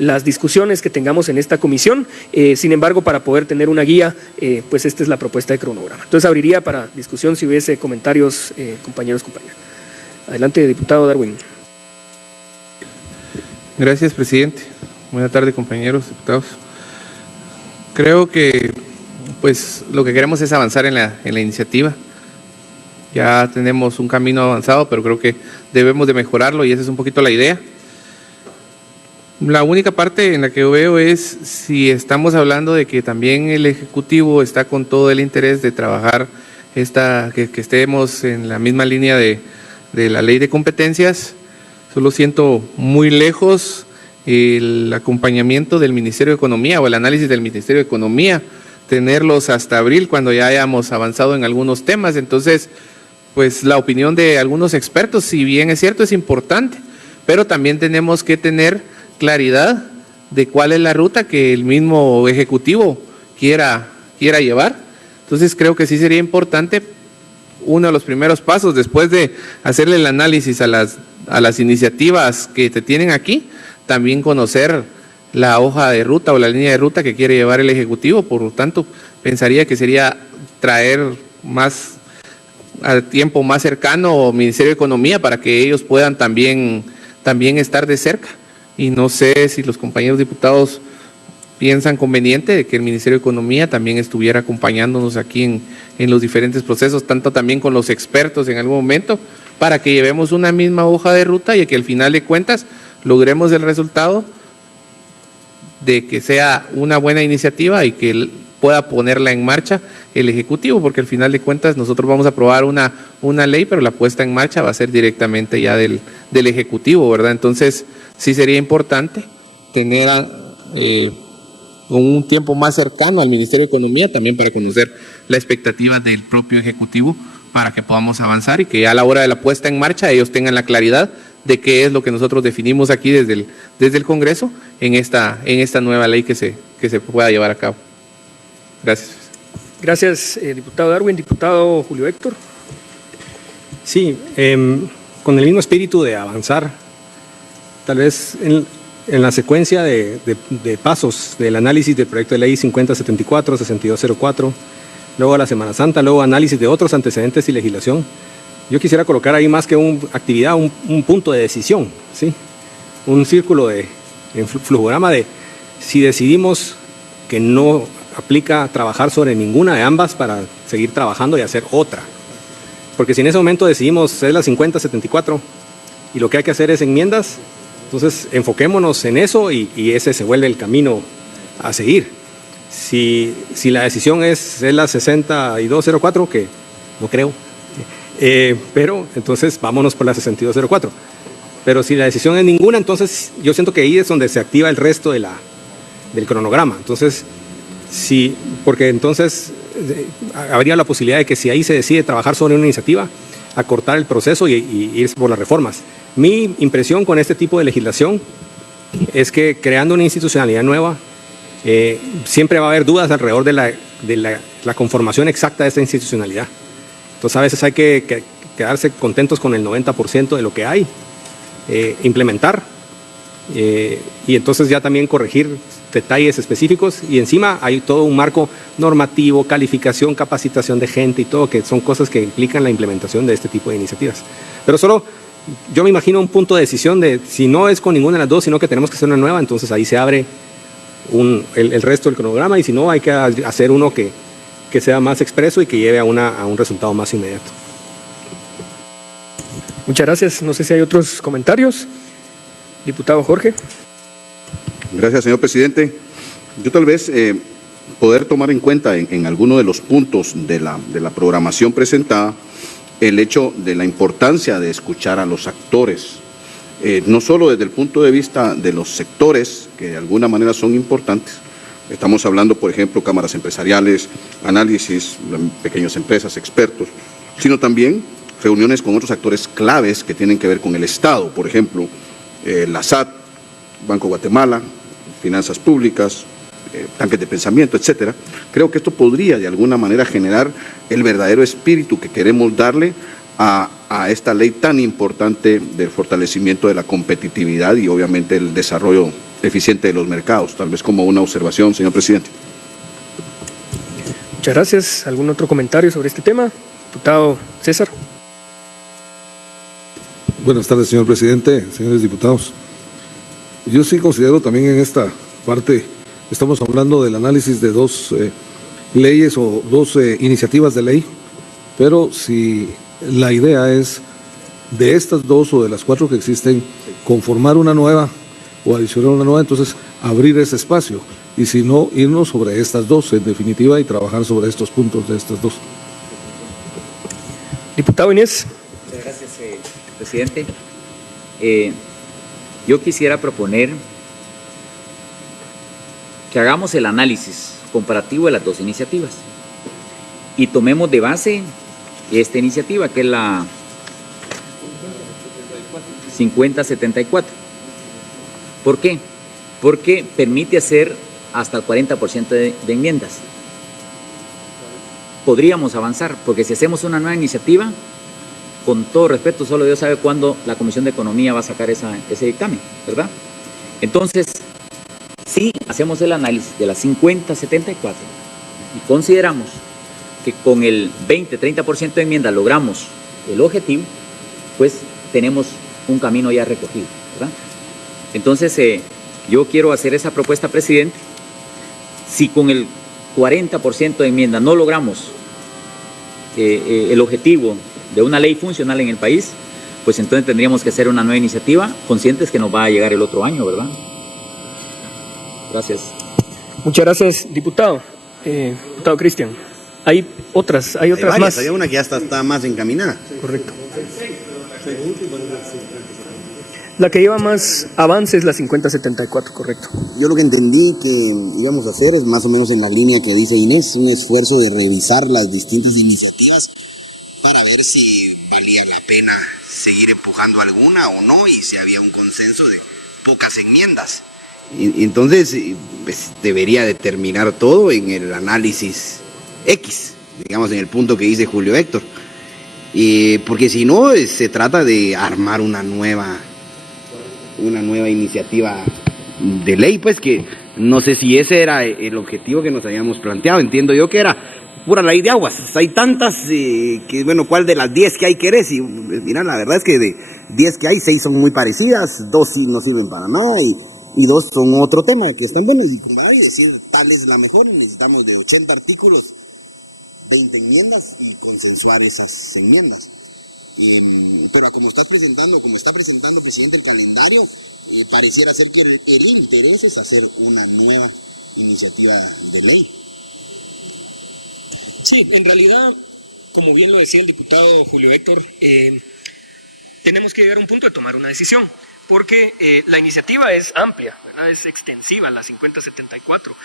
las discusiones que tengamos en esta comisión. Sin embargo, para poder tener una guía, pues esta es la propuesta de cronograma. Entonces abriría para discusión si hubiese comentarios, compañeras. Adelante, diputado Darwin. Gracias, presidente. Buenas tardes, compañeros diputados. Creo que pues lo que queremos es avanzar en la iniciativa. Ya tenemos un camino avanzado, pero creo que debemos de mejorarlo y esa es un poquito la idea. La única parte en la que yo veo es si estamos hablando de que también el Ejecutivo está con todo el interés de trabajar que estemos en la misma línea de la ley de competencias. Solo siento muy lejos el acompañamiento del Ministerio de Economía o el análisis del Ministerio de Economía, tenerlos hasta abril cuando ya hayamos avanzado en algunos temas. Entonces, pues la opinión de algunos expertos, si bien es cierto, es importante, pero también tenemos que tener claridad de cuál es la ruta que el mismo Ejecutivo quiera llevar. Entonces creo que sí sería importante, uno de los primeros pasos, después de hacerle el análisis a las iniciativas que te tienen aquí, también conocer la hoja de ruta o la línea de ruta que quiere llevar el Ejecutivo. Por lo tanto, pensaría que sería traer más al tiempo más cercano al Ministerio de Economía para que ellos puedan también estar de cerca. Y no sé si los compañeros diputados piensan conveniente de que el Ministerio de Economía también estuviera acompañándonos aquí en los diferentes procesos, tanto también con los expertos en algún momento, para que llevemos una misma hoja de ruta y que al final de cuentas logremos el resultado de que sea una buena iniciativa y que pueda ponerla en marcha el Ejecutivo, porque al final de cuentas nosotros vamos a aprobar una ley, pero la puesta en marcha va a ser directamente ya del Ejecutivo, ¿verdad? Entonces sí sería importante tener un tiempo más cercano al Ministerio de Economía también para conocer la expectativa del propio Ejecutivo para que podamos avanzar y que ya a la hora de la puesta en marcha ellos tengan la claridad de qué es lo que nosotros definimos aquí desde el Congreso en esta nueva ley que se pueda llevar a cabo. Gracias. Gracias, diputado Darwin. Diputado Julio Héctor. Sí, con el mismo espíritu de avanzar, tal vez en la secuencia de pasos del análisis del proyecto de ley 5074, 6204, luego a la Semana Santa, luego análisis de otros antecedentes y legislación. Yo quisiera colocar ahí más que una actividad, un punto de decisión, ¿sí? Un círculo en flujograma de si decidimos que no aplica trabajar sobre ninguna de ambas para seguir trabajando y hacer otra. Porque si en ese momento decidimos es la 5074 y lo que hay que hacer es enmiendas, entonces enfoquémonos en eso y ese se vuelve el camino a seguir. Si la decisión es la 6204, que no creo, pero entonces vámonos por la 6204. Pero si la decisión es ninguna, entonces yo siento que ahí es donde se activa el resto del cronograma. Entonces, sí, porque entonces habría la posibilidad de que si ahí se decide trabajar sobre una iniciativa, acortar el proceso y irse por las reformas. Mi impresión con este tipo de legislación es que creando una institucionalidad nueva, siempre va a haber dudas alrededor de la conformación exacta de esta institucionalidad. Entonces a veces hay que quedarse contentos con el 90% de lo que hay, implementar y entonces ya también corregir detalles específicos y encima hay todo un marco normativo, calificación, capacitación de gente y todo, que son cosas que implican la implementación de este tipo de iniciativas. Pero solo yo me imagino un punto de decisión de si no es con ninguna de las dos, sino que tenemos que hacer una nueva, entonces ahí se abre el resto del cronograma y si no hay que hacer uno que sea más expreso y que lleve a un resultado más inmediato. Muchas gracias. No sé si hay otros comentarios. Diputado Jorge. Gracias, señor presidente. Yo tal vez poder tomar en cuenta en alguno de los puntos de la programación presentada el hecho de la importancia de escuchar a los actores, no solo desde el punto de vista de los sectores, que de alguna manera son importantes. Estamos hablando, por ejemplo, cámaras empresariales, análisis, pequeñas empresas, expertos, sino también reuniones con otros actores claves que tienen que ver con el Estado, por ejemplo, la SAT, Banco Guatemala, finanzas públicas, tanques de pensamiento, etcétera. Creo que esto podría de alguna manera generar el verdadero espíritu que queremos darle a esta ley tan importante del fortalecimiento de la competitividad y obviamente el desarrollo eficiente de los mercados. Tal vez como una observación, señor presidente. Muchas gracias. ¿Algún otro comentario sobre este tema? Diputado César. Buenas tardes, señor presidente, señores diputados. Yo sí considero también en esta parte, estamos hablando del análisis de dos leyes o dos iniciativas de ley, pero si la idea es de estas dos o de las cuatro que existen, conformar una nueva o adicionar una nueva, entonces abrir ese espacio y si no, irnos sobre estas dos en definitiva y trabajar sobre estos puntos de estas dos. Diputado Inés. Muchas gracias, presidente. Yo quisiera proponer que hagamos el análisis comparativo de las dos iniciativas y tomemos de base esta iniciativa, que es la 5074. ¿Por qué? Porque permite hacer hasta el 40% de enmiendas. Podríamos avanzar, porque si hacemos una nueva iniciativa, con todo respeto, solo Dios sabe cuándo la Comisión de Economía va a sacar ese dictamen, ¿verdad? Entonces, si hacemos el análisis de la 5074 y consideramos que con el 20-30% de enmienda logramos el objetivo, pues tenemos un camino ya recogido, ¿verdad? Entonces, yo quiero hacer esa propuesta, presidente. Si con el 40% de enmienda no logramos el objetivo de una ley funcional en el país, pues entonces tendríamos que hacer una nueva iniciativa, conscientes que nos va a llegar el otro año, ¿verdad? Gracias. Muchas gracias, diputado. Diputado Cristian, hay otras varias, más. Hay una que ya está más encaminada. Correcto. La que lleva más avance es la 5074, correcto. Yo lo que entendí que íbamos a hacer es más o menos en la línea que dice Inés, un esfuerzo de revisar las distintas iniciativas para ver si valía la pena seguir empujando alguna o no y si había un consenso de pocas enmiendas. Entonces, pues, debería determinar todo en el análisis X, digamos en el punto que dice Julio Héctor. Porque si no, se trata de armar una nueva iniciativa de ley, pues que no sé si ese era el objetivo que nos habíamos planteado. Entiendo yo que era pura ley de aguas. Hay tantas que, bueno, ¿cuál de las 10 que hay querés? Y mira, la verdad es que de 10 que hay, 6 son muy parecidas, 2 sí no sirven para nada y 2 son otro tema que están buenas. Y comparar y decir tal es la mejor, necesitamos de 80 artículos, 20 enmiendas y consensuar esas enmiendas. Pero como está presentando, presidente, el calendario, pareciera ser que el interés es hacer una nueva iniciativa de ley. Sí, en realidad, como bien lo decía el diputado Julio Héctor, tenemos que llegar a un punto de tomar una decisión, porque la iniciativa es amplia, ¿verdad? Es extensiva, la 5074.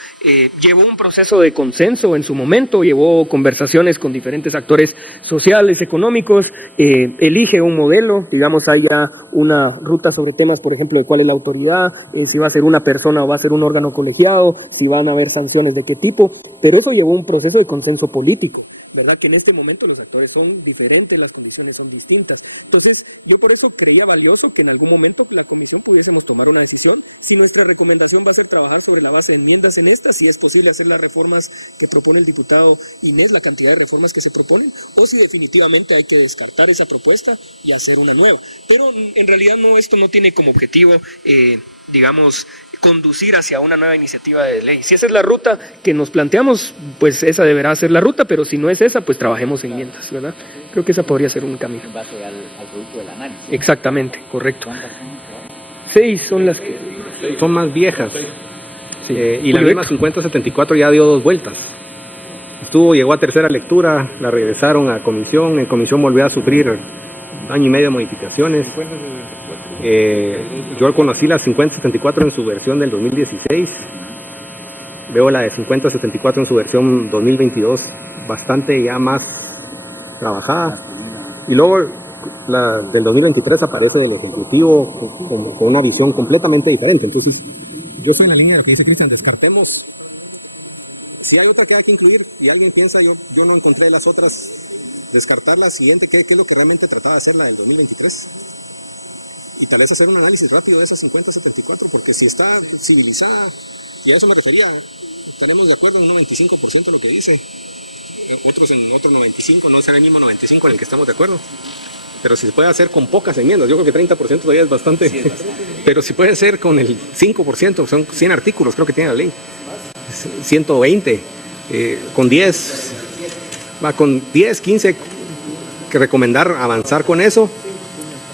Llevó un proceso de consenso en su momento, llevó conversaciones con diferentes actores sociales, económicos, elige un modelo, digamos, hay ya una ruta sobre temas, por ejemplo, de cuál es la autoridad, si va a ser una persona o va a ser un órgano colegiado, si van a haber sanciones de qué tipo, pero eso llevó un proceso de consenso político, ¿verdad? Que en este momento los actores son diferentes, las condiciones son distintas. Entonces, yo por eso creía valioso que en algún momento la comisión pudiésemos tomar una decisión. Si nuestra recomendación va a ser trabajar sobre la base de enmiendas en esta, si es posible hacer las reformas que propone el diputado Inés, la cantidad de reformas que se proponen, o si definitivamente hay que descartar esa propuesta y hacer una nueva. Pero en realidad esto no tiene como objetivo, digamos, conducir hacia una nueva iniciativa de ley. Si esa es la ruta que nos planteamos, pues esa deberá ser la ruta, pero si no es esa, pues trabajemos en enmiendas, ¿verdad? Creo que esa podría ser un camino. En base al producto del análisis. Exactamente, correcto. 6 son las que... Son más viejas. Sí. Y la misma 5074 ya dio 2 vueltas. Llegó a tercera lectura, la regresaron a comisión, en comisión volvió a sufrir año y medio de modificaciones. Yo conocí la 5074 en su versión del 2016, veo la de 5074 en su versión 2022 bastante ya más trabajada, y luego la del 2023 aparece del Ejecutivo con una visión completamente diferente. Entonces yo soy en la línea de lo que dice Cristian, descartemos. Si hay otra que hay que incluir y alguien piensa, yo no encontré las otras descartar la siguiente, ¿qué es lo que realmente trataba de hacer la del 2023? Y tal vez hacer un análisis rápido de esa 5074, porque si está civilizada, y a eso me refería, estaremos de acuerdo en un 95% de lo que dice, otros en otro 95%, no será el mismo 95% en el que estamos de acuerdo. Pero si se puede hacer con pocas enmiendas, yo creo que 30% todavía es bastante, sí, es bastante. Pero si puede ser con el 5%, son 100 artículos, creo que tiene la ley, 120, con 10, con 10, 15, que recomendar avanzar con eso,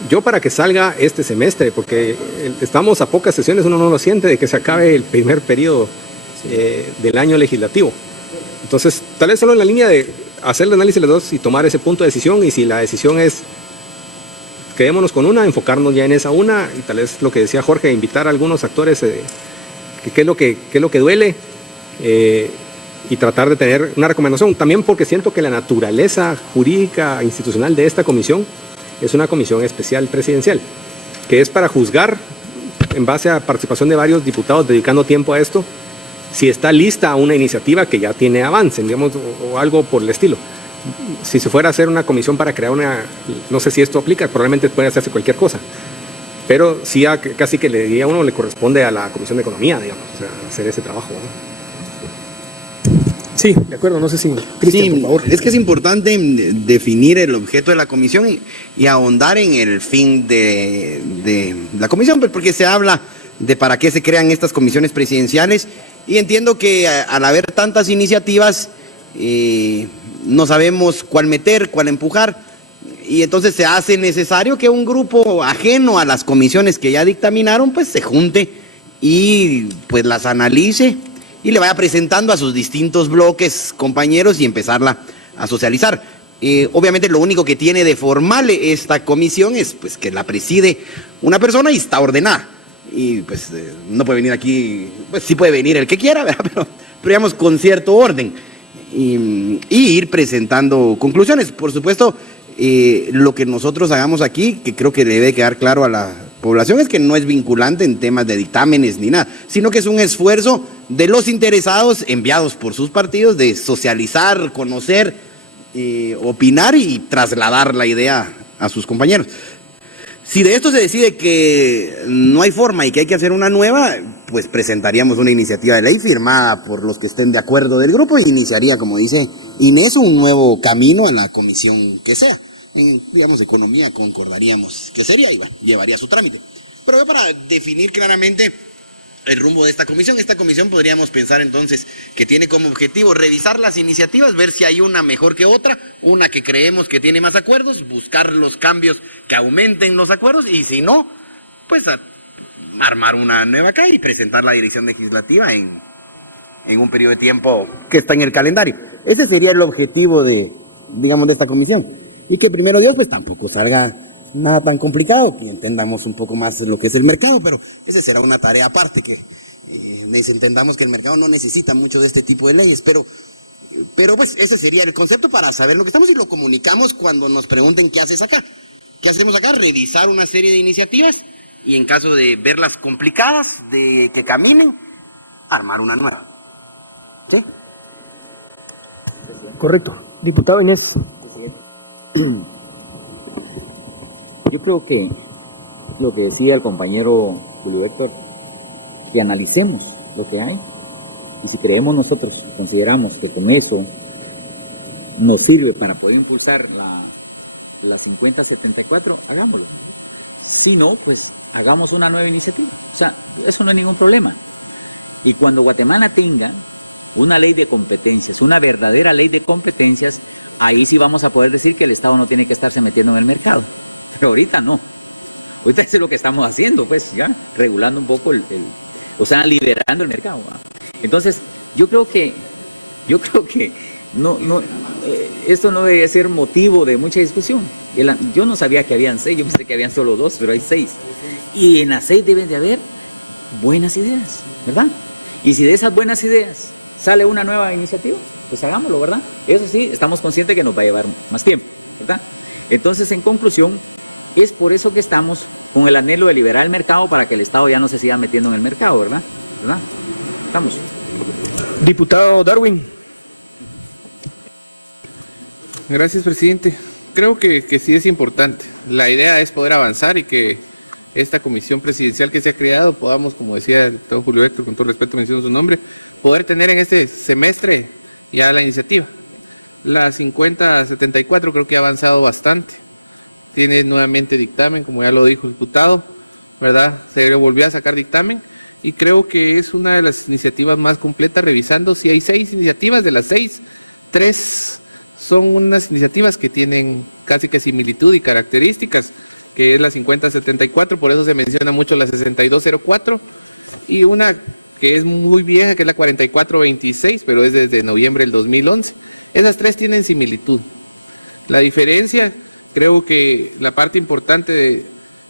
yo para que salga este semestre, porque estamos a pocas sesiones, uno no lo siente de que se acabe el primer periodo del año legislativo. Entonces, tal vez solo en la línea de hacer el análisis de los dos y tomar ese punto de decisión, y si la decisión es quedémonos con una, enfocarnos ya en esa una, y tal vez lo que decía Jorge, invitar a algunos actores, qué es lo que duele, y tratar de tener una recomendación. También porque siento que la naturaleza jurídica institucional de esta comisión es una comisión especial presidencial, que es para juzgar, en base a participación de varios diputados dedicando tiempo a esto, si está lista una iniciativa que ya tiene avance, digamos, o algo por el estilo. Si se fuera a hacer una comisión para crear una, no sé si esto aplica, probablemente puede hacerse cualquier cosa, pero sí casi que le diría a uno, le corresponde a la Comisión de Economía, digamos, o sea, hacer ese trabajo, ¿no? Sí, de acuerdo, no sé si Cristian, Sí, por favor. es que es importante definir el objeto de la comisión y ahondar en el fin de la comisión, porque se habla de para qué se crean estas comisiones presidenciales, y entiendo que al haber tantas iniciativas no sabemos cuál meter, cuál empujar, y entonces se hace necesario que un grupo ajeno a las comisiones que ya dictaminaron pues se junte y pues las analice y le vaya presentando a sus distintos bloques, compañeros, y empezarla a socializar. Obviamente lo único que tiene de formal esta comisión es pues que la preside una persona y está ordenada. Y pues no puede venir aquí, pues sí puede venir el que quiera, ¿verdad? Pero digamos con cierto orden. Y ir presentando conclusiones. Por supuesto, lo que nosotros hagamos aquí, que creo que debe quedar claro a la población, es que no es vinculante en temas de dictámenes ni nada, sino que es un esfuerzo de los interesados enviados por sus partidos de socializar, conocer, opinar y trasladar la idea a sus compañeros. Si de esto se decide que no hay forma y que hay que hacer una nueva, pues presentaríamos una iniciativa de ley firmada por los que estén de acuerdo del grupo e iniciaría, como dice Inés, un nuevo camino a la comisión que sea. En, digamos, economía concordaríamos que sería y bueno, llevaría su trámite. Pero yo para definir claramente el rumbo de esta comisión podríamos pensar entonces que tiene como objetivo revisar las iniciativas, ver si hay una mejor que otra, una que creemos que tiene más acuerdos, buscar los cambios que aumenten los acuerdos y si no, pues armar una nueva acá y presentar la dirección legislativa en un periodo de tiempo que está en el calendario. Ese sería el objetivo de, digamos, de esta comisión. Y que primero Dios, pues tampoco salga nada tan complicado, que entendamos un poco más lo que es el mercado, pero esa será una tarea aparte, que entendamos que el mercado no necesita mucho de este tipo de leyes, pero pues ese sería el concepto para saber lo que estamos y lo comunicamos cuando nos pregunten qué haces acá. ¿Qué hacemos acá? Revisar una serie de iniciativas y en caso de verlas complicadas, de que caminen, armar una nueva. ¿Sí? Correcto. Diputado Inés. Yo creo que lo que decía el compañero Julio Héctor, que analicemos lo que hay y si creemos nosotros, consideramos que con eso nos sirve para poder impulsar la 5074, hagámoslo. Si no, pues hagamos una nueva iniciativa. O sea, eso no es ningún problema. Y cuando Guatemala tenga una ley de competencias, una verdadera ley de competencias, ahí sí vamos a poder decir que el Estado no tiene que estarse metiendo en el mercado. Pero ahorita no. Ahorita es lo que estamos haciendo, pues ya, regulando un poco o sea, liberando el mercado. ¿Va? Entonces, yo creo que esto no debe ser motivo de mucha discusión. Yo no sabía que habían 6, yo pensé que habían solo 2, pero hay 6. Y en las 6 deben de haber buenas ideas, ¿verdad? Y si de esas buenas ideas sale una nueva iniciativa, pues hagámoslo, ¿verdad? Eso sí, estamos conscientes que nos va a llevar más tiempo, ¿verdad? Entonces, en conclusión, es por eso que estamos con el anhelo de liberar el mercado para que el Estado ya no se siga metiendo en el mercado, ¿verdad? Estamos. Diputado Darwin. Gracias, presidente. Creo que sí es importante. La idea es poder avanzar y que esta comisión presidencial que se ha creado podamos, como decía el diputado Julio Héctor, con todo respeto menciono su nombre, poder tener en este semestre ya la iniciativa. La 5074 creo que ha avanzado bastante. Tiene nuevamente dictamen, como ya lo dijo el diputado, ¿verdad? Se volvió a sacar dictamen y creo que es una de las iniciativas más completas, revisando si hay 6 iniciativas, de las 6, 3 son unas iniciativas que tienen casi que similitud y características, que es la 5074, por eso se menciona mucho la 6204, y una que es muy vieja, que es la 4426, pero es desde noviembre del 2011. Esas 3 tienen similitud. La diferencia, creo que la parte importante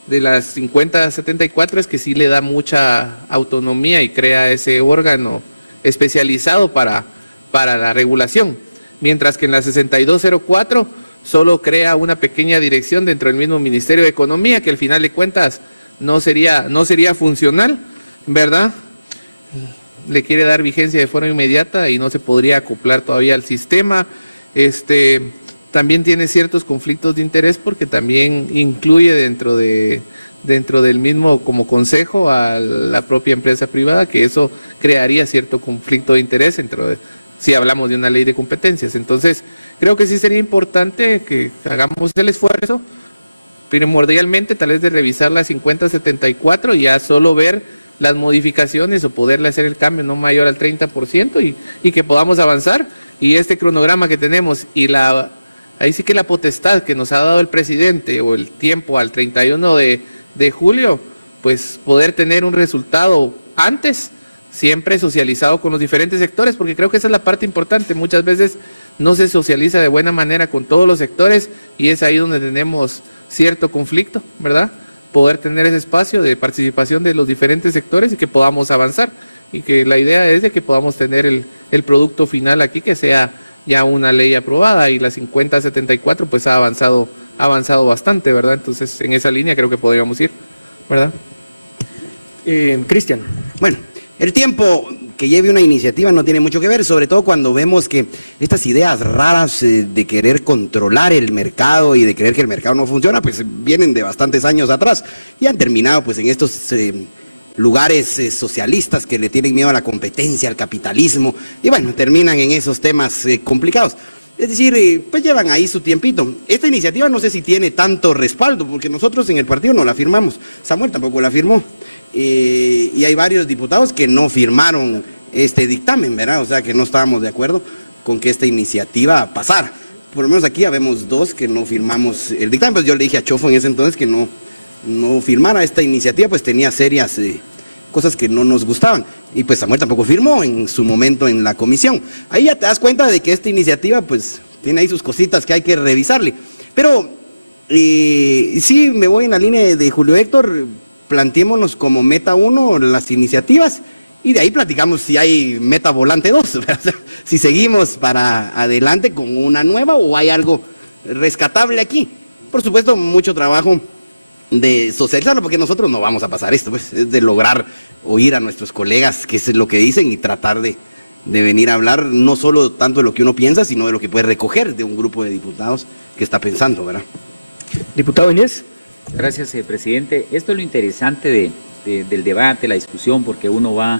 de las 5074 es que sí le da mucha autonomía y crea ese órgano especializado para la regulación, mientras que en la 6204 solo crea una pequeña dirección dentro del mismo Ministerio de Economía, que al final de cuentas no sería funcional, ¿verdad? Le quiere dar vigencia de forma inmediata y no se podría acoplar todavía al sistema. También tiene ciertos conflictos de interés porque también incluye dentro del mismo como consejo a la propia empresa privada, que eso crearía cierto conflicto de interés si hablamos de una ley de competencias. Entonces, creo que sí sería importante que hagamos el esfuerzo, primordialmente tal vez de revisar la 5074 y ya solo ver las modificaciones o poderle hacer el cambio no mayor al 30% y que podamos avanzar. Y este cronograma que tenemos y ahí sí que la potestad que nos ha dado el presidente o el tiempo al 31 de julio, pues poder tener un resultado antes, siempre socializado con los diferentes sectores, porque creo que esa es la parte importante. Muchas veces no se socializa de buena manera con todos los sectores y es ahí donde tenemos cierto conflicto, ¿verdad? Poder tener ese espacio de participación de los diferentes sectores y que podamos avanzar, y que la idea es de que podamos tener el producto final aquí, que sea ya una ley aprobada, y la 5074 pues ha avanzado bastante, ¿verdad? Entonces en esa línea creo que podríamos ir, ¿verdad? Cristian. Bueno, el tiempo que lleve una iniciativa no tiene mucho que ver, sobre todo cuando vemos que estas ideas raras de querer controlar el mercado y de creer que el mercado no funciona, pues vienen de bastantes años atrás y han terminado pues en estos lugares socialistas que le tienen miedo a la competencia, al capitalismo, y bueno, terminan en esos temas complicados. Es decir, pues llevan ahí su tiempito. Esta iniciativa no sé si tiene tanto respaldo, porque nosotros en el partido no la firmamos, Samuel tampoco la firmó. Y hay varios diputados que no firmaron este dictamen, ¿verdad? O sea, que no estábamos de acuerdo con que esta iniciativa pasara. Por lo menos aquí habemos 2 que no firmamos el dictamen. Pues yo le dije a Chofo en ese entonces que no firmara esta iniciativa, pues tenía serias cosas que no nos gustaban. Y pues Samuel tampoco firmó en su momento en la comisión. Ahí ya te das cuenta de que esta iniciativa pues tiene ahí sus cositas que hay que revisarle. Pero sí me voy en la línea de Julio Héctor. Planteémonos como meta 1 las iniciativas y de ahí platicamos si hay meta volante 2, si seguimos para adelante con una nueva o hay algo rescatable aquí. Por supuesto, mucho trabajo de socializarlo, porque nosotros no vamos a pasar esto, pues, es de lograr oír a nuestros colegas qué es lo que dicen y tratar de venir a hablar no solo tanto de lo que uno piensa, sino de lo que puede recoger de un grupo de diputados que está pensando, ¿verdad? Diputado Inés. Gracias, presidente. Esto es lo interesante del debate, la discusión, porque uno va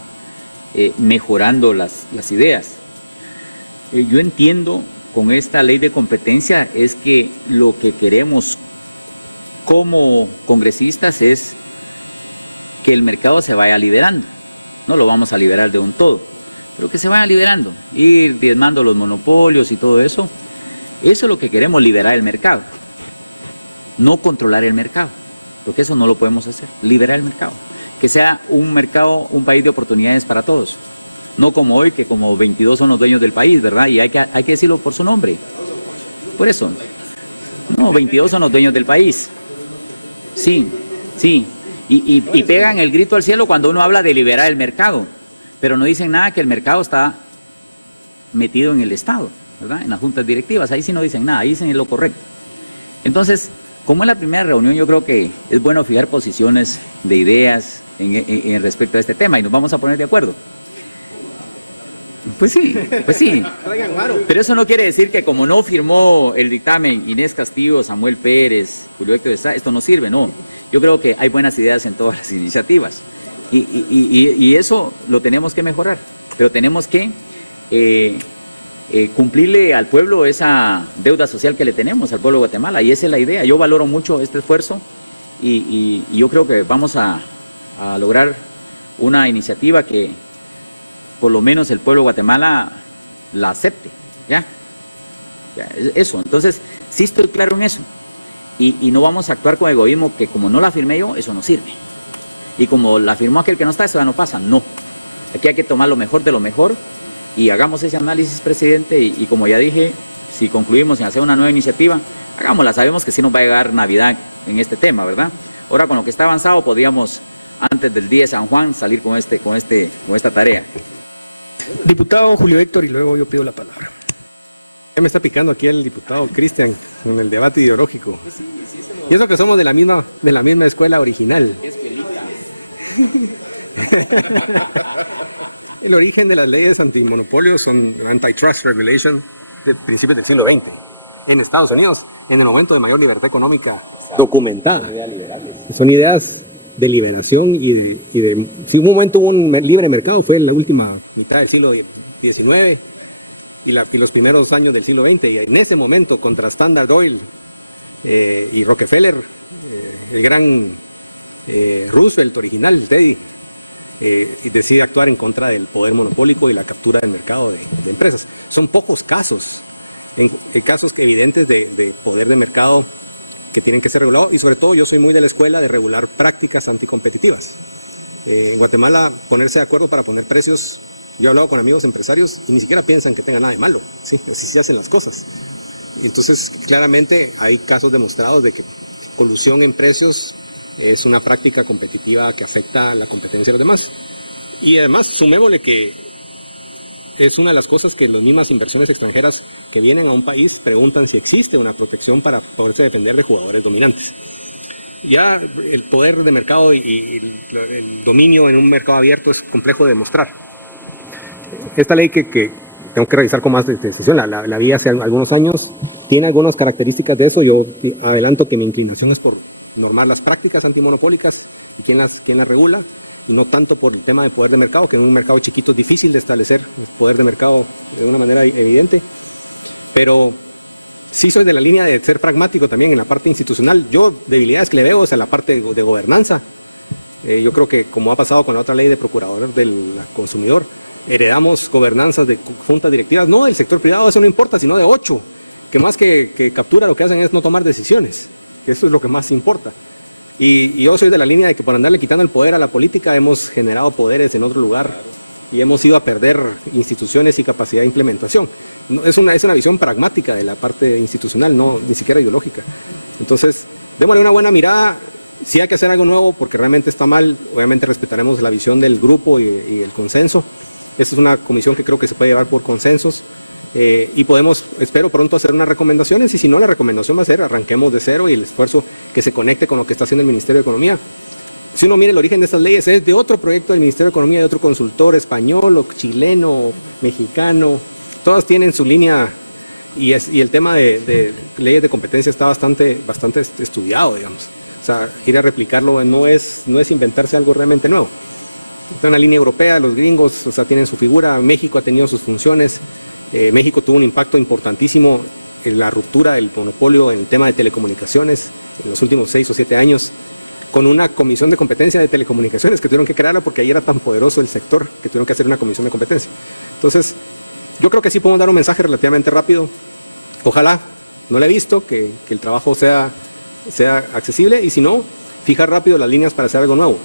mejorando las ideas. Yo entiendo con esta ley de competencia es que lo que queremos como congresistas es que el mercado se vaya liberando. No lo vamos a liberar de un todo, pero que se vaya liberando, ir diezmando los monopolios y todo eso. Eso es lo que queremos, liberar el mercado. No controlar el mercado, porque eso no lo podemos hacer, liberar el mercado. Que sea un mercado, un país de oportunidades para todos. No como hoy, que como 22 son los dueños del país, ¿verdad? Y hay que decirlo por su nombre. Por eso. No, 22 son los dueños del país. Sí. Y pegan el grito al cielo cuando uno habla de liberar el mercado. Pero no dicen nada que el mercado está metido en el Estado, ¿verdad? En las juntas directivas. Ahí sí no dicen nada, ahí dicen lo correcto. Entonces, como es la primera reunión, yo creo que es bueno fijar posiciones de ideas en respecto a este tema y nos vamos a poner de acuerdo. Pues sí, pues sí. Pero eso no quiere decir que como no firmó el dictamen Inés Castillo, Samuel Pérez, Julio Héctor Estrada, esto no sirve, no. Yo creo que hay buenas ideas en todas las iniciativas y eso lo tenemos que mejorar, pero tenemos que cumplirle al pueblo esa deuda social que le tenemos al pueblo de Guatemala, y esa es la idea. Yo valoro mucho este esfuerzo y yo creo que vamos a lograr una iniciativa que por lo menos el pueblo de Guatemala la acepte, ¿ya? Eso, entonces, sí estoy claro en eso, y no vamos a actuar con egoísmo, que como no la firmé yo, eso no sirve, y como la firmó aquel que no está, eso ya no pasa, no. Aquí hay que tomar lo mejor de lo mejor, y hagamos ese análisis, presidente, y como ya dije, si concluimos en hacer una nueva iniciativa, hagámosla. Sabemos que sí nos va a llegar Navidad en este tema, ¿verdad? Ahora, con lo que está avanzado, podríamos, antes del día de San Juan, salir con esta tarea. Diputado Julio Héctor, y luego yo pido la palabra. Ya me está picando aquí el diputado Cristian con el debate ideológico. Y eso que somos de la misma escuela original. El origen de las leyes antimonopolio son antitrust regulation de principios del siglo XX en Estados Unidos, en el momento de mayor libertad económica documentada. Son ideas de liberación y de si un momento hubo un libre mercado, fue en la última mitad del siglo XIX y los primeros años del siglo XX, y en ese momento contra Standard Oil y Rockefeller, el gran Roosevelt original, Teddy, y decide actuar en contra del poder monopólico y la captura del mercado de empresas. Son pocos casos, casos evidentes de poder de mercado que tienen que ser regulados, y sobre todo yo soy muy de la escuela de regular prácticas anticompetitivas. En Guatemala, ponerse de acuerdo para poner precios, yo he hablado con amigos empresarios y ni siquiera piensan que tenga nada de malo, ¿sí? Así se hacen las cosas. Entonces, claramente hay casos demostrados de que colusión en precios es una práctica competitiva que afecta la competencia de los demás. Y además, sumémosle que es una de las cosas que las mismas inversiones extranjeras que vienen a un país preguntan si existe una protección para poderse defender de jugadores dominantes. Ya el poder de mercado y el dominio en un mercado abierto es complejo de demostrar. Esta ley que tengo que revisar con más decisión, la vi hace algunos años, tiene algunas características de eso. Yo adelanto que mi inclinación es por normar las prácticas antimonopólicas y quién las regula, y no tanto por el tema de poder de mercado, que en un mercado chiquito es difícil de establecer el poder de mercado de una manera evidente. Pero sí soy de la línea de ser pragmático también en la parte institucional. Yo debilidades que le veo es en la parte de gobernanza. Yo creo que, como ha pasado con la otra ley de procurador del consumidor, heredamos gobernanzas de juntas directivas, no del sector privado, eso no importa, sino de 8, que más que captura lo que hacen es no tomar decisiones, que eso es lo que más importa. Y yo soy de la línea de que por andarle quitando el poder a la política hemos generado poderes en otro lugar y hemos ido a perder instituciones y capacidad de implementación. Es una visión pragmática de la parte institucional, no ni siquiera ideológica. Entonces, démosle una buena mirada. Si hay que hacer algo nuevo porque realmente está mal, obviamente respetaremos la visión del grupo y el consenso. Esta es una comisión que creo que se puede llevar por consensos. Y podemos, espero pronto, hacer unas recomendaciones, y si no, la recomendación va a ser arranquemos de cero y el esfuerzo que se conecte con lo que está haciendo el Ministerio de Economía. Si uno mira el origen de estas leyes, es de otro proyecto del Ministerio de Economía, de otro consultor español o chileno, o mexicano, todas tienen su línea, y el tema de leyes de competencia está bastante estudiado, digamos. O sea, ir a replicarlo no es inventarse algo realmente nuevo. Está en la línea europea, los gringos, o sea, tienen su figura, México ha tenido sus funciones. México tuvo un impacto importantísimo en la ruptura del monopolio en el tema de telecomunicaciones en los últimos 6 o 7 años, con una comisión de competencia de telecomunicaciones que tuvieron que crearla porque ahí era tan poderoso el sector que tuvieron que hacer una comisión de competencia. Entonces, yo creo que sí podemos dar un mensaje relativamente rápido. Ojalá, no lo he visto, que el trabajo sea accesible, y si no, fijar rápido las líneas para hacer algo nuevo.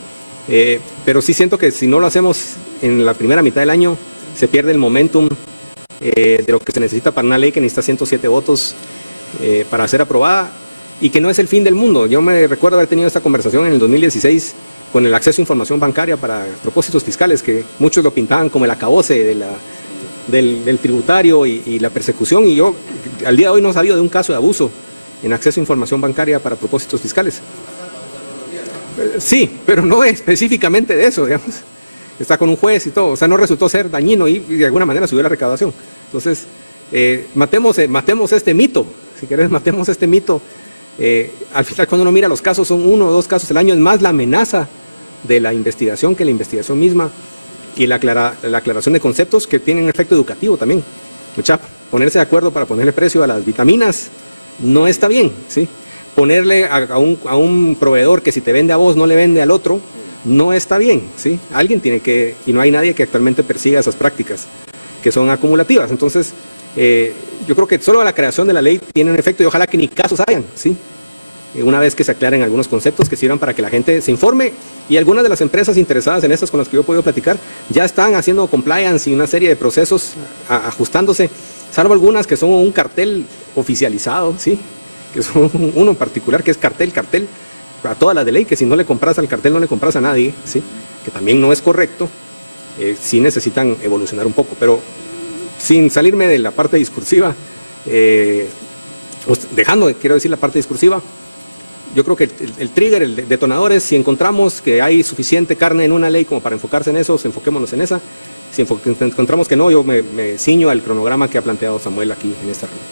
Pero sí siento que si no lo hacemos en la primera mitad del año, se pierde el momentum de lo que se necesita para una ley que necesita 107 votos para ser aprobada, y que no es el fin del mundo. Yo me recuerdo haber tenido esta conversación en el 2016 con el acceso a información bancaria para propósitos fiscales, que muchos lo pintaban como el acabose del tributario y la persecución, y yo al día de hoy no he sabido de un caso de abuso en acceso a información bancaria para propósitos fiscales. Sí, pero no específicamente de eso, digamos. está con un juez y todo, o sea, no resultó ser dañino y de alguna manera subió la recaudación. Entonces, matemos este mito, si querés, matemos este mito. Al final, cuando uno mira los casos, son 1 o 2 casos al año, es más la amenaza de la investigación que la investigación misma y la aclaración de conceptos que tienen efecto educativo también. Mucha, ponerse de acuerdo para ponerle precio a las vitaminas no está bien, ¿sí? Ponerle a un proveedor que si te vende a vos no le vende al otro, no está bien, ¿sí? Alguien tiene que, y no hay nadie que actualmente persiga esas prácticas que son acumulativas. Entonces, yo creo que solo la creación de la ley tiene un efecto y ojalá que ni casos hayan, ¿sí? Una vez que se aclaren algunos conceptos que sirvan para que la gente se informe, y algunas de las empresas interesadas en estas con las que yo he podido platicar ya están haciendo compliance y una serie de procesos ajustándose, salvo algunas que son un cartel oficializado, ¿sí? Que son uno en particular que es cartel, a todas las de ley, que si no le compras al cartel no le compras a nadie, ¿sí? Que también no es correcto, sí necesitan evolucionar un poco, pero sin salirme de la parte discursiva, dejando, quiero decir, la parte discursiva, yo creo que el trigger, el detonador es si encontramos que hay suficiente carne en una ley como para enfocarse en eso, enfoquémonos en esa. Si encontramos que no, yo me ciño al cronograma que ha planteado Samuel aquí en esta reunión.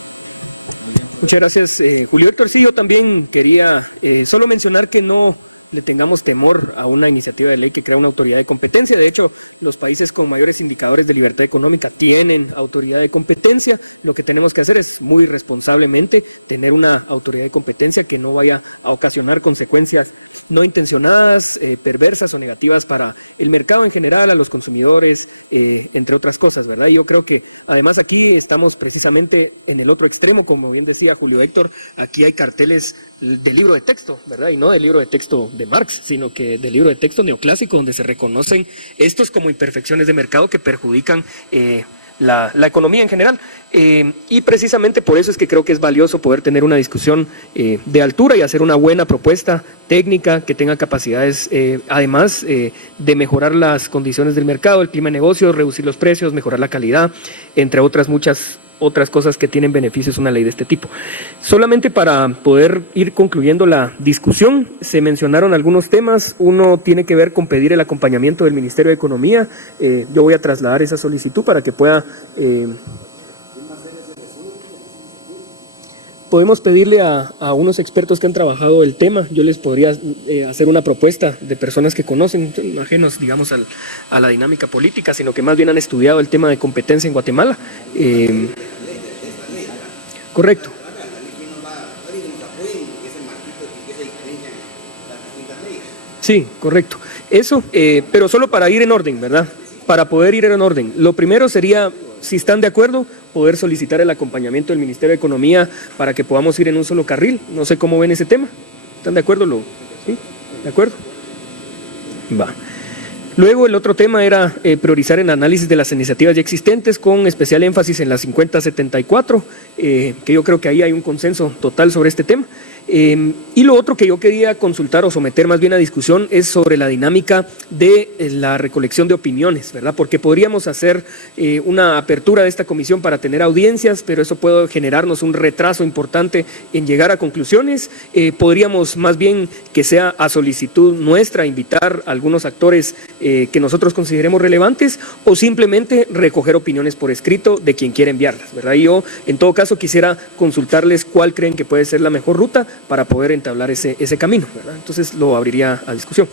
Muchas gracias, Julio Héctor. Sí, yo también quería solo mencionar que no le tengamos temor a una iniciativa de ley que crea una autoridad de competencia. De hecho, los países con mayores indicadores de libertad económica tienen autoridad de competencia. Lo que tenemos que hacer es muy responsablemente tener una autoridad de competencia que no vaya a ocasionar consecuencias no intencionadas, perversas o negativas para el mercado en general, a los consumidores, entre otras cosas, ¿verdad? Y yo creo que además aquí estamos precisamente en el otro extremo, como bien decía Julio Héctor, aquí hay carteles de libro de texto, ¿verdad? Y no del libro de texto de Marx, sino que del libro de texto neoclásico, donde se reconocen estos como imperfecciones de mercado que perjudican la economía en general. Y precisamente por eso es que creo que es valioso poder tener una discusión de altura y hacer una buena propuesta técnica que tenga capacidades, además de mejorar las condiciones del mercado, el clima de negocios, reducir los precios, mejorar la calidad, entre otras muchas otras cosas que tienen beneficios una ley de este tipo. Solamente para poder ir concluyendo la discusión, se mencionaron algunos temas. Uno tiene que ver con pedir el acompañamiento del Ministerio de Economía. Yo voy a trasladar esa solicitud para que pueda... podemos pedirle a unos expertos que han trabajado el tema. Yo les podría hacer una propuesta de personas que conocen, ajenos, digamos, a la dinámica política, sino que más bien han estudiado el tema de competencia en Guatemala. Correcto. Sí, correcto. Eso, pero solo para ir en orden, ¿verdad? Para poder ir en orden. Lo primero sería, si están de acuerdo, poder solicitar el acompañamiento del Ministerio de Economía para que podamos ir en un solo carril. No sé cómo ven ese tema. ¿Están de acuerdo? ¿Sí? ¿De acuerdo? Va. Luego el otro tema era priorizar el análisis de las iniciativas ya existentes con especial énfasis en la 5074, que yo creo que ahí hay un consenso total sobre este tema. Y lo otro que yo quería consultar o someter más bien a discusión es sobre la dinámica de la recolección de opiniones, ¿verdad? Porque podríamos hacer una apertura de esta comisión para tener audiencias, pero eso puede generarnos un retraso importante en llegar a conclusiones. Podríamos más bien que sea a solicitud nuestra invitar a algunos actores que nosotros consideremos relevantes o simplemente recoger opiniones por escrito de quien quiera enviarlas, ¿verdad? Y yo en todo caso quisiera consultarles cuál creen que puede ser la mejor ruta para poder entablar ese camino, ¿verdad? Entonces lo abriría a discusión.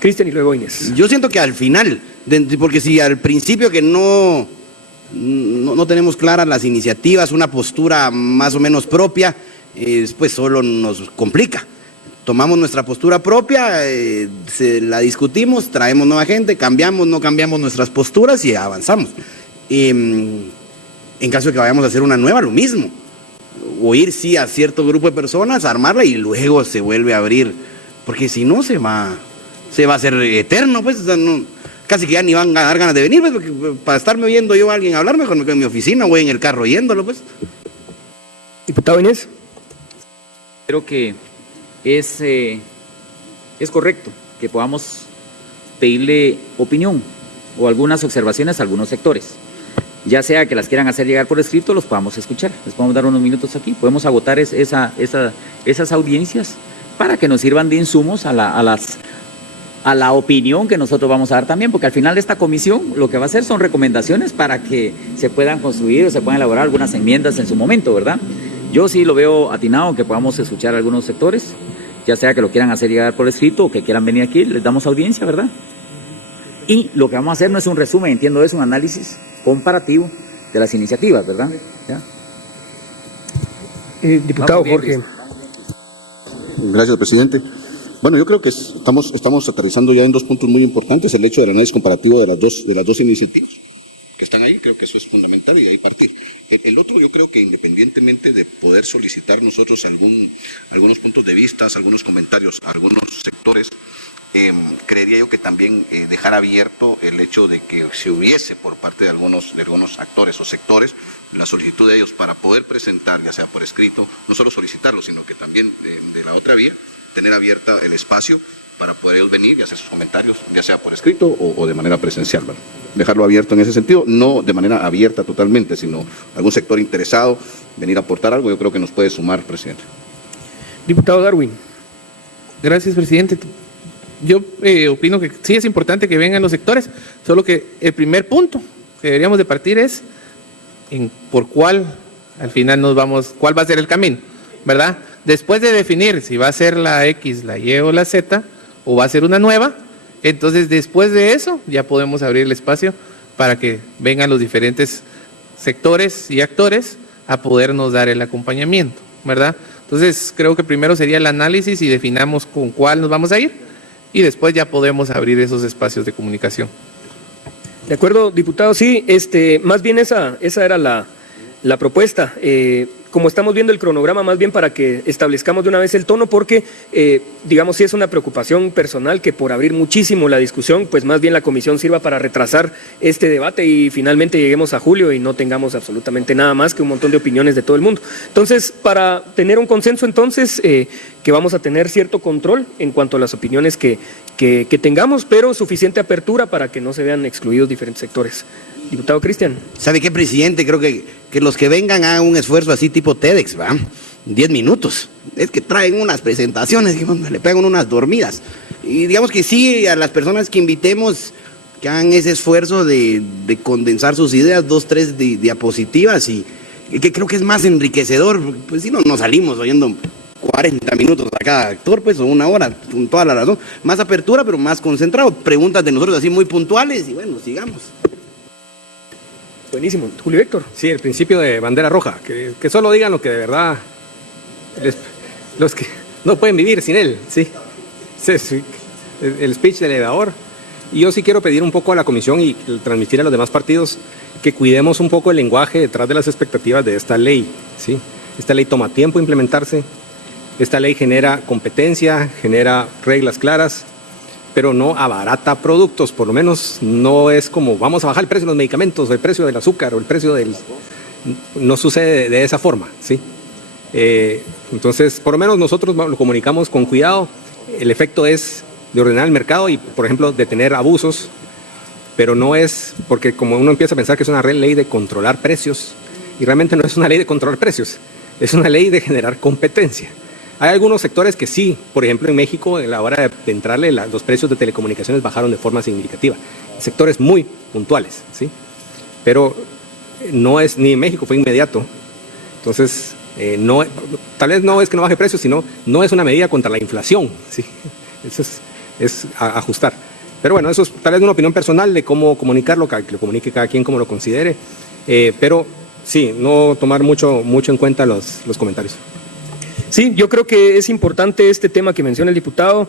Cristian y luego Inés. Yo siento que al final, porque si al principio que no tenemos claras las iniciativas, una postura más o menos propia, pues solo nos complica. Tomamos nuestra postura propia, la discutimos, traemos nueva gente, cambiamos, no cambiamos nuestras posturas y avanzamos. En caso de que vayamos a hacer una nueva, lo mismo. O ir sí a cierto grupo de personas, armarla y luego se vuelve a abrir, porque si no se va a hacer eterno, pues, o sea, no, casi que ya ni van a dar ganas de venir, pues, porque para estarme oyendo yo a alguien hablar, mejor me quedo en mi oficina, voy en el carro oyéndolo, pues. Diputado Inés. Creo que es correcto que podamos pedirle opinión o algunas observaciones a algunos sectores. Ya sea que las quieran hacer llegar por escrito, los podamos escuchar. Les podemos dar unos minutos aquí. Podemos agotar esas audiencias para que nos sirvan de insumos a las a la opinión que nosotros vamos a dar también, porque al final de esta comisión lo que va a hacer son recomendaciones para que se puedan construir o se puedan elaborar algunas enmiendas en su momento, ¿verdad? Yo sí lo veo atinado que podamos escuchar a algunos sectores, ya sea que lo quieran hacer llegar por escrito o que quieran venir aquí, les damos audiencia, ¿verdad? Y lo que vamos a hacer no es un resumen, entiendo, es un análisis comparativo de las iniciativas, ¿verdad? ¿Ya? Diputado Vamos bien, Jorge. Luis. Gracias, presidente. Bueno, yo creo que estamos aterrizando ya en dos puntos muy importantes, el hecho del análisis comparativo de las dos iniciativas que están ahí, creo que eso es fundamental y de ahí partir. El otro, yo creo que independientemente de poder solicitar nosotros algunos puntos de vista, algunos comentarios, algunos sectores, creería yo que también dejar abierto el hecho de que si hubiese por parte de algunos actores o sectores la solicitud de ellos para poder presentar, ya sea por escrito, no solo solicitarlo, sino que también de la otra vía, tener abierta el espacio para poder ellos venir y hacer sus comentarios, ya sea por escrito o de manera presencial, ¿verdad? Dejarlo abierto en ese sentido, no de manera abierta totalmente, sino algún sector interesado, venir a aportar algo, yo creo que nos puede sumar, presidente. Diputado Darwin. Gracias, presidente. Yo opino que sí es importante que vengan los sectores, solo que el primer punto que deberíamos de partir es por cuál al final cuál va a ser el camino, ¿verdad? Después de definir si va a ser la X, la Y o la Z, o va a ser una nueva, entonces después de eso ya podemos abrir el espacio para que vengan los diferentes sectores y actores a podernos dar el acompañamiento, ¿verdad? Entonces creo que primero sería el análisis y definamos con cuál nos vamos a ir y después ya podemos abrir esos espacios de comunicación. De acuerdo, diputado, sí, más bien esa era la propuesta. Como estamos viendo el cronograma, más bien para que establezcamos de una vez el tono, porque, digamos, sí es una preocupación personal que por abrir muchísimo la discusión, pues más bien la comisión sirva para retrasar este debate y finalmente lleguemos a julio y no tengamos absolutamente nada más que un montón de opiniones de todo el mundo. Entonces, para tener un consenso, entonces, que vamos a tener cierto control en cuanto a las opiniones que tengamos, pero suficiente apertura para que no se vean excluidos diferentes sectores. Diputado Cristian. ¿Sabe qué, presidente? Creo que los que vengan hagan un esfuerzo así tipo TEDx, ¿va? 10 minutos. Es que traen unas presentaciones y le pegan unas dormidas. Y digamos que sí, a las personas que invitemos, que hagan ese esfuerzo de condensar sus ideas, 2, 3 diapositivas y que creo que es más enriquecedor. Pues si no, nos salimos oyendo 40 minutos a cada actor, pues, o una hora, con toda la razón. Más apertura, pero más concentrado. Preguntas de nosotros así muy puntuales y bueno, sigamos. Buenísimo. Julio Héctor. Sí, el principio de bandera roja, que solo digan lo que de verdad los que no pueden vivir sin él, sí. Sí, el speech del elevador. Y yo sí quiero pedir un poco a la comisión y transmitir a los demás partidos que cuidemos un poco el lenguaje detrás de las expectativas de esta ley, ¿sí? Esta ley toma tiempo implementarse, esta ley genera competencia, genera reglas claras, pero no abarata productos, por lo menos no es como vamos a bajar el precio de los medicamentos, o el precio del azúcar, o el precio del... No sucede de esa forma, ¿sí? Entonces, por lo menos nosotros lo comunicamos con cuidado, el efecto es de ordenar el mercado y, por ejemplo, detener abusos, pero no es, porque como uno empieza a pensar que es una ley de controlar precios, y realmente no es una ley de controlar precios, es una ley de generar competencia. Hay algunos sectores que sí, por ejemplo en México, a la hora de entrarle, los precios de telecomunicaciones bajaron de forma significativa. Sectores muy puntuales, ¿sí? Pero no es, ni en México fue inmediato. Entonces, tal vez no es que no baje precios, sino no es una medida contra la inflación, ¿sí? Eso es ajustar. Pero bueno, eso es tal vez una opinión personal de cómo comunicarlo, que lo comunique cada quien como lo considere. Pero sí, no tomar mucho en cuenta los comentarios. Sí, yo creo que es importante este tema que menciona el diputado.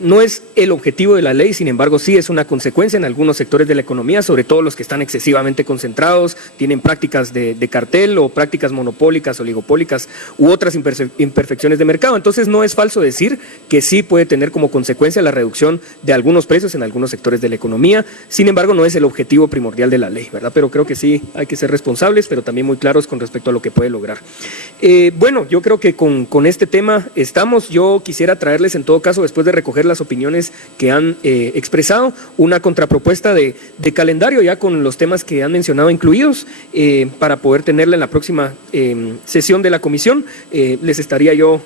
No es el objetivo de la ley, sin embargo sí es una consecuencia en algunos sectores de la economía, sobre todo los que están excesivamente concentrados, tienen prácticas de cartel o prácticas monopólicas, oligopólicas u otras imperfecciones de mercado. Entonces no es falso decir que sí puede tener como consecuencia la reducción de algunos precios en algunos sectores de la economía, sin embargo no es el objetivo primordial de la ley, ¿verdad? Pero creo que sí hay que ser responsables, pero también muy claros con respecto a lo que puede lograr. Bueno, yo creo que con este tema estamos. Yo quisiera traerles en todo caso, después de recoger las opiniones que han expresado, una contrapropuesta de calendario ya con los temas que han mencionado incluidos, para poder tenerla en la próxima sesión de la comisión. Les estaría yo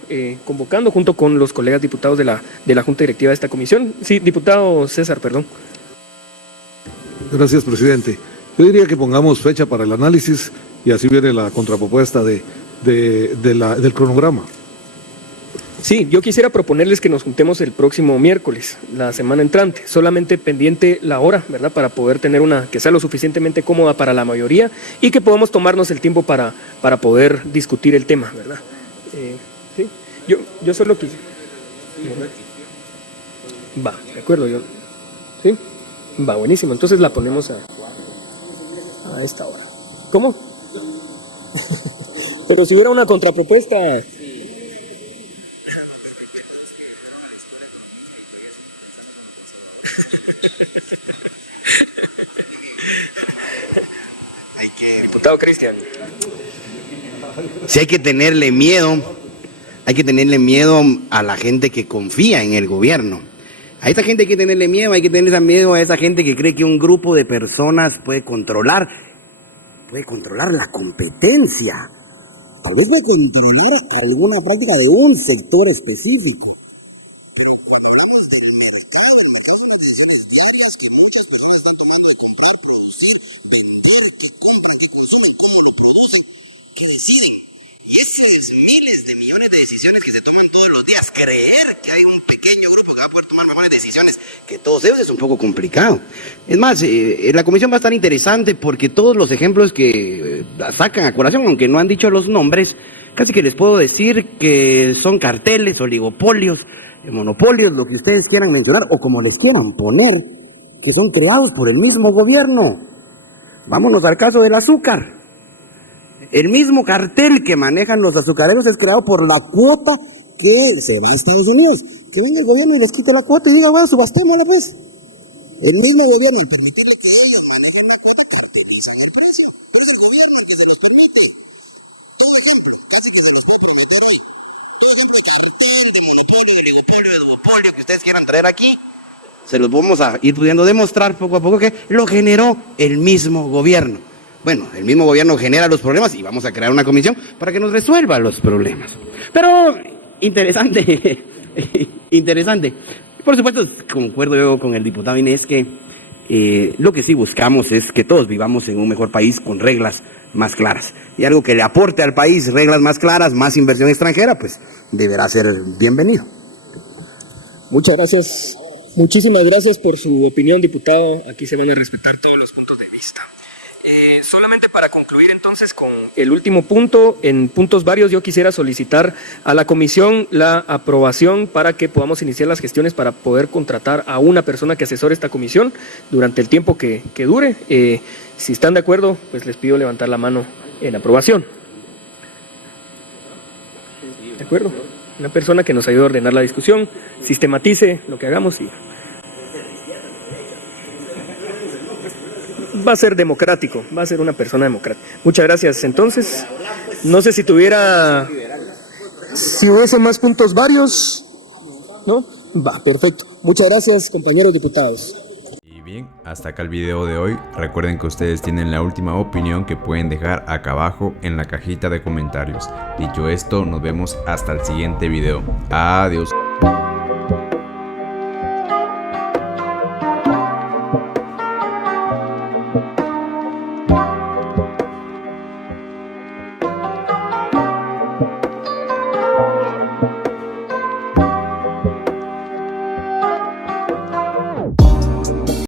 convocando junto con los colegas diputados de la Junta Directiva de esta comisión. Sí, diputado César, perdón. Gracias, presidente. Yo diría que pongamos fecha para el análisis y así viene la contrapropuesta del cronograma. Sí, yo quisiera proponerles que nos juntemos el próximo miércoles, la semana entrante, solamente pendiente la hora, ¿verdad? Para poder tener una que sea lo suficientemente cómoda para la mayoría y que podamos tomarnos el tiempo para poder discutir el tema, ¿verdad? Sí, yo solo quise. Va, de acuerdo, yo. Sí, va, buenísimo. Entonces la ponemos a esta hora. ¿Cómo? Pero si hubiera una contrapropuesta. No, perfecto. Todos que fueron a la escuela de economía y todavía siguen pensando como conservadores. Hay que... Diputado Cristian. Sí, hay que tenerle miedo a la gente que confía en el gobierno. A esa gente hay que tenerle miedo, hay que tenerle miedo a esa gente que cree que un grupo de personas puede controlar la competencia. Tal vez puede controlar alguna práctica de un sector específico, pero cuando hablamos del mercado, el mercado son las decisiones diarias que muchas personas están tomando de comprar, producir, vender, qué compran, qué consumen, cómo lo producen, qué deciden. Y esos miles de millones de decisiones que se toman todos los días, creer que hay un pequeño grupo que va a poder tomar mejores decisiones que todos ellos es un poco complicado. Es más, la comisión va a estar interesante porque todos los ejemplos que sacan a colación, aunque no han dicho los nombres, casi que les puedo decir que son carteles, oligopolios, monopolios, lo que ustedes quieran mencionar o como les quieran poner, que son creados por el mismo gobierno. Vámonos al caso del azúcar. El mismo cartel que manejan los azucareros es creado por la cuota que se va a Estados Unidos. Que venga el gobierno y les quite la cuota y diga, bueno, subastémosla pues. El mismo gobierno, al permitirle que ellos manejen la cuota, cartelizan el precio. Pero es el gobierno el que se los permite. Todo ejemplo, casi que se los puedo prometer hoy. Todo ejemplo de cartel, de monopolio, de oligopolio, de duopolio que ustedes quieran traer aquí, se los vamos a ir pudiendo demostrar poco a poco que lo generó el mismo gobierno. Bueno, el mismo gobierno genera los problemas y vamos a crear una comisión para que nos resuelva los problemas. Pero interesante, interesante. Por supuesto, concuerdo yo con el diputado Inés que lo que sí buscamos es que todos vivamos en un mejor país con reglas más claras. Y algo que le aporte al país reglas más claras, más inversión extranjera, pues deberá ser bienvenido. Muchas gracias. Muchísimas gracias por su opinión, diputado. Aquí se van a respetar todos los puntos de vista. Solamente para concluir entonces con el último punto, en puntos varios yo quisiera solicitar a la comisión la aprobación para que podamos iniciar las gestiones para poder contratar a una persona que asesore esta comisión durante el tiempo que dure. Si están de acuerdo, pues les pido levantar la mano en aprobación. ¿De acuerdo? Una persona que nos ayude a ordenar la discusión, sistematice lo que hagamos y va a ser democrático, va a ser una persona democrática. Muchas gracias. Entonces, no sé si hubiese más puntos varios, ¿no? Va, perfecto. Muchas gracias, compañeros diputados. Y bien, hasta acá el video de hoy. Recuerden que ustedes tienen la última opinión que pueden dejar acá abajo en la cajita de comentarios. Dicho esto, nos vemos hasta el siguiente video. Adiós.